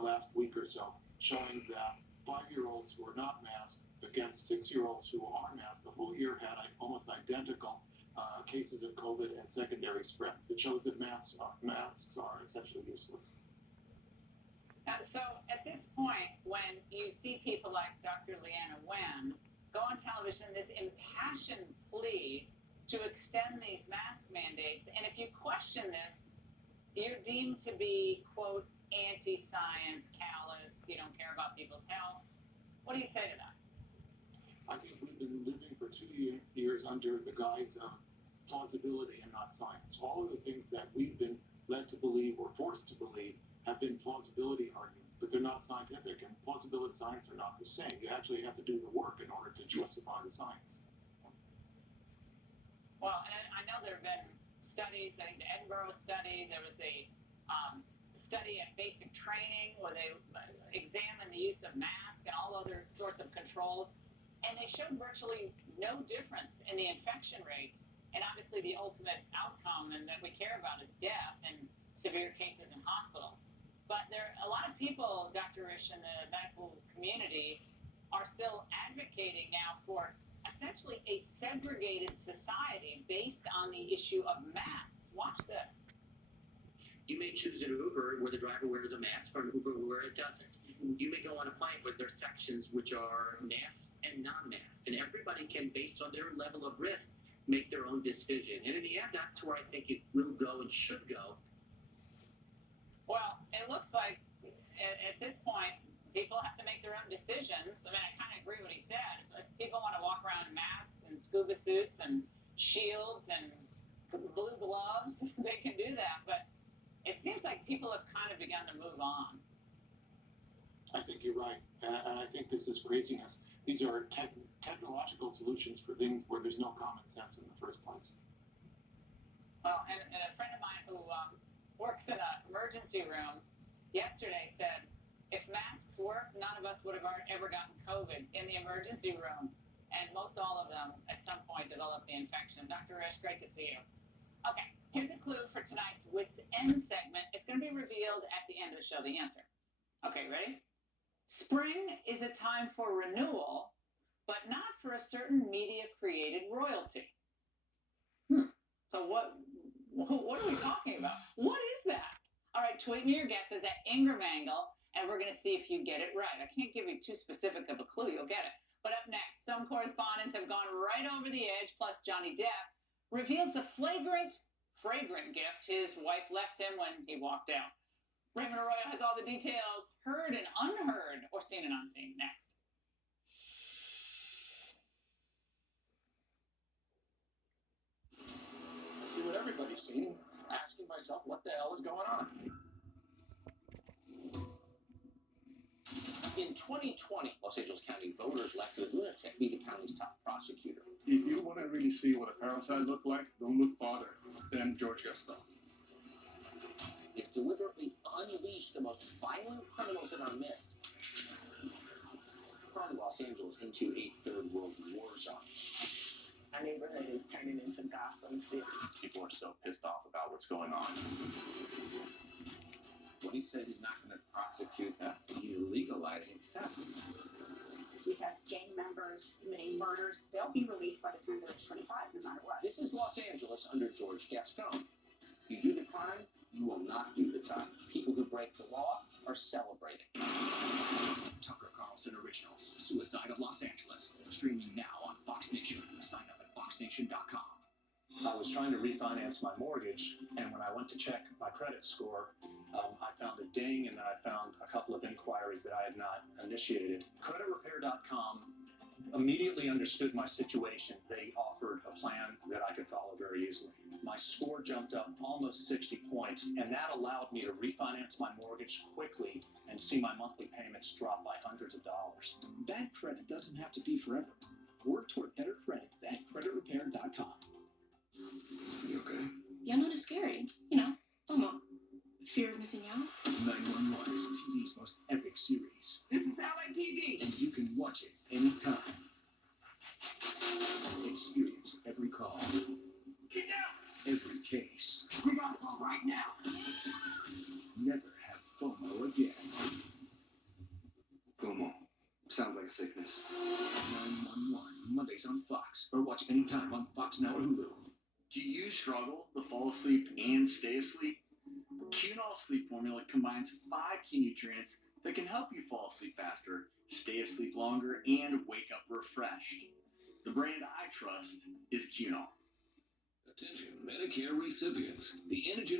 the last week or so, showing that 5-year-olds who are not masked against 6-year-olds who are masked, the whole year had almost identical cases of COVID and secondary spread. It shows that masks are essentially useless. So at this point, when you see people like Dr. Leana Wen go on television, this impassioned plea to extend these mask mandates, and if you question this, you're deemed to be, quote, anti-science, callous, you don't care about people's health. What do you say to that? I think we've been living for 2 years under the guise of plausibility and not science. All of the things that we've been led to believe or forced to believe have been plausibility arguments, but they're not scientific, and plausibility and science are not the same. You actually have to do the work in order to justify the science. Well, and I know there have been studies, I think the Edinburgh study, there was a study at basic training where they examined the use of masks and all other sorts of controls, and they showed virtually no difference in the infection rates, and obviously the ultimate outcome and that we care about is death and severe cases in hospitals. But there are a lot of people, Dr. Risch, in the medical community are still advocating now for essentially a segregated society based on the issue of masks. Watch this. You may choose an Uber where the driver wears a mask or an Uber where it doesn't. You may go on a plane where there are sections which are masked and non-masked, and everybody can, based on their level of risk, make their own decision. And in the end, that's where I think it will go and should go. Well, it looks like at this point, people have to make their own decisions. I mean, I kind of agree what he said, but people want to walk around in masks and scuba suits and shields and blue gloves. They can do that, but it seems like people have kind of begun to move on. I think you're right, and I think this is craziness. These are technological solutions for things where there's no common sense in the first place. Well, and a friend of mine who works in an emergency room yesterday said, if masks worked, none of us would have ever gotten COVID in the emergency room. And most all of them, at some point, developed the infection. Dr. Risch, great to see you. Okay, here's a clue for tonight's Wits End segment. It's going to be revealed at the end of the show, the answer. Okay, ready? Spring is a time for renewal, but not for a certain media-created royalty. So what are we talking about? What is that? All right, tweet me your guesses at Ingermangle, and we're going to see if you get it right. I can't give you too specific of a clue. You'll get it. But up next, some correspondents have gone right over the edge, plus Johnny Depp reveals the fragrant gift his wife left him when he walked out. Raymond Arroyo has all the details, heard and unheard, or seen and unseen. Next. I see what everybody's seen, asking myself, what the hell is going on? In 2020, Los Angeles County voters elected a lunatic to be the county's top prosecutor. If you want to really see what a parasite looked like, don't look farther than George Gaston. It's deliberately unleashed the most violent criminals in our midst. Turn Los Angeles into a third world war zone. Our neighborhood is turning into Gotham City. People are so pissed off about what's going on. When he said he's not going to prosecute that, he's legalizing theft. We have gang members committing murders. They'll be released by the time they're 25, no matter what. This is Los Angeles under George Gaston. You do the crime, you will not do the time. People who break the law are celebrating. Tucker Carlson Originals, Suicide of Los Angeles. Streaming now on Fox Nation. Sign up at foxnation.com. I was trying to refinance my mortgage, and when I went to check my credit score, I found a ding, and then I found a couple of inquiries that I had not initiated. CreditRepair.com immediately understood my situation. They offered a plan that I could follow very easily. My score jumped up almost 60 points, and that allowed me to refinance my mortgage quickly and see my monthly payments drop by hundreds of dollars. Bad credit doesn't have to be forever. Work toward better credit at CreditRepair.com. You okay? Yeah, not as scary. You know, FOMO. Fear of missing out. 911 is TV's most epic series. This is LAPD. And you can watch it anytime. Experience every call. Get down. Every case. We gotta go right now. Never have FOMO again. FOMO. Sounds like a sickness. 911, Mondays on Fox, or watch anytime on Fox Now or Hulu. Do you struggle to fall asleep and stay asleep? Qunol Sleep Formula combines 5 key nutrients that can help you fall asleep faster, stay asleep longer, and wake up refreshed. The brand I trust is Qunol. Attention, Medicare recipients. The Inogen